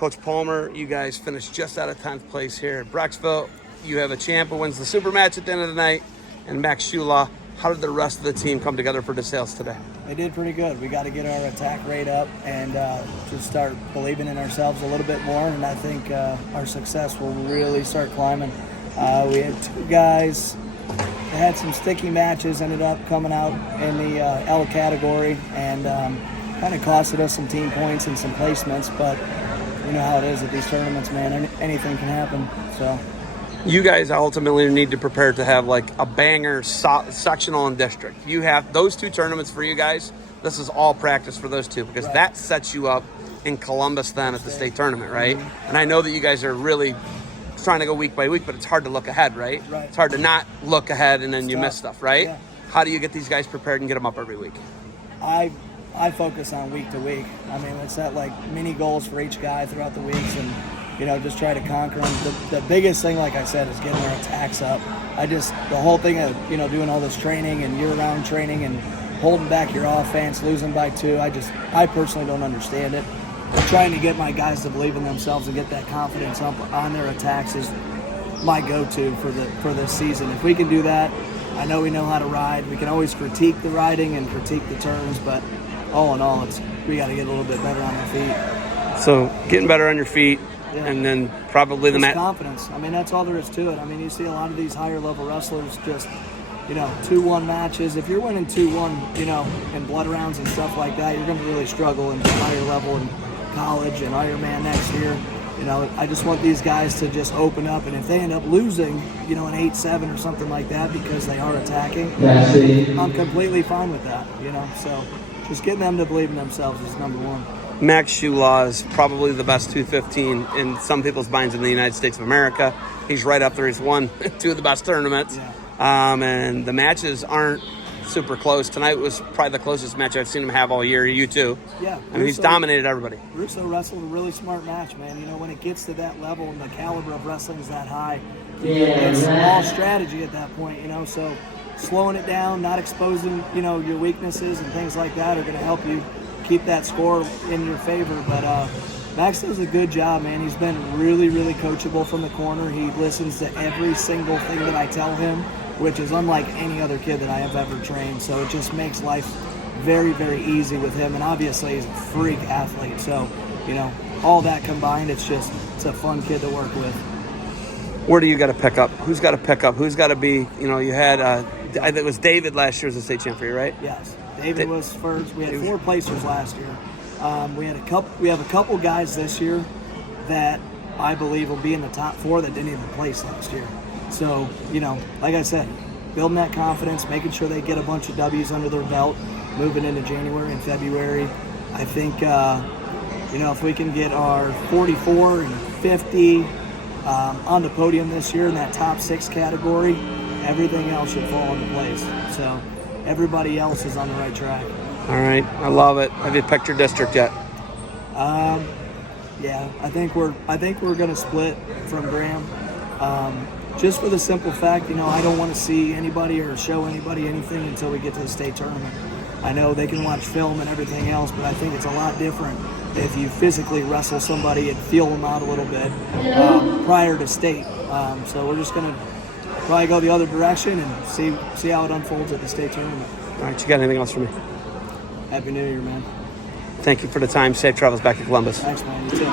Coach Palmer, you guys finished just out of 10th place here at Brecksville. You have a champ who wins the super match at the end of the night, and Max Shula. How did the rest of the team come together for DeSales today? They did pretty good. We got to get our attack rate up and just start believing in ourselves a little bit more, and I think our success will really start climbing. We had two guys that had some sticky matches, ended up coming out in the L category, and kind of costed us some team points and some placements, but you know how it is at these tournaments, man. Anything can happen. So you guys ultimately need to prepare to have like a banger sectional and district. You have those two tournaments for you guys. This is all practice for those two, because that sets you up in Columbus then at the state tournament, right? And I know that you guys are really trying to go week by week, but it's hard to look ahead, right? It's hard to not look ahead and then you miss stuff, right? Yeah. How do you get these guys prepared and get them up every week? I focus on week to week. I mean, let's set like mini goals for each guy throughout the weeks, and you know, just try to conquer them. The biggest thing, like I said, is getting our attacks up. The whole thing of, you know, doing all this training and year-round training and holding back your offense, losing by 2, I personally don't understand it. But trying to get my guys to believe in themselves and get that confidence up on their attacks is my go-to for this season. If we can do that, I know we know how to ride. We can always critique the riding and critique the turns, but all in all, we got to get a little bit better on our feet. So getting better on your feet, and then probably the confidence. I mean, that's all there is to it. I mean, you see a lot of these higher level wrestlers just, you know, 2-1 matches. If you're winning 2-1, you know, in blood rounds and stuff like that, you're going to really struggle in higher level in college and Ironman next year. You know, I just want these guys to just open up, and if they end up losing, you know, an 8-7 or something like that because they are attacking, I'm completely fine with that, you know. So just getting them to believe in themselves is number one. Max Shula is probably the best 215 in some people's minds in the United States of America. He's right up there. He's won 2 of the best tournaments. And the matches aren't super close. Tonight was probably the closest match I've seen him have all year. You too. Yeah. I mean, he's dominated everybody. Russo wrestled a really smart match, man. You know, when it gets to that level and the caliber of wrestling is that high, it's all strategy at that point, you know. So slowing it down, not exposing, you know, your weaknesses and things like that are going to help you keep that score in your favor. But Max does a good job, man. He's been really, really coachable from the corner. He listens to every single thing that I tell him, which is unlike any other kid that I have ever trained. So it just makes life very, very easy with him. And obviously he's a freak athlete. So, you know, all that combined, it's a fun kid to work with. Where do you got to pick up? Who's got to pick up? Who's got to be, you know, you had, I think it was David last year as a state champ for you, right? Yes. David was first. We had 4 placers last year. We have a couple guys this year that I believe will be in the top 4 that didn't even place last year. So, you know, like I said, building that confidence, making sure they get a bunch of W's under their belt, moving into January and February. I think, you know, if we can get our 44 and 50 on the podium this year in that top 6 category, everything else should fall into place. So everybody else is on the right track. All right, I love it. Have you picked your district yet? Yeah, I think we're going to split from Graham, just for the simple fact, you know, I don't want to see anybody or show anybody anything until we get to the state tournament. I know they can watch film and everything else, but I think it's a lot different if you physically wrestle somebody and feel them out a little bit prior to state. So we're just going to probably go the other direction and see how it unfolds at the state tournament. All right, you got anything else for me? Happy New Year, man. Thank you for the time. Safe travels back to Columbus. Thanks, man. You too.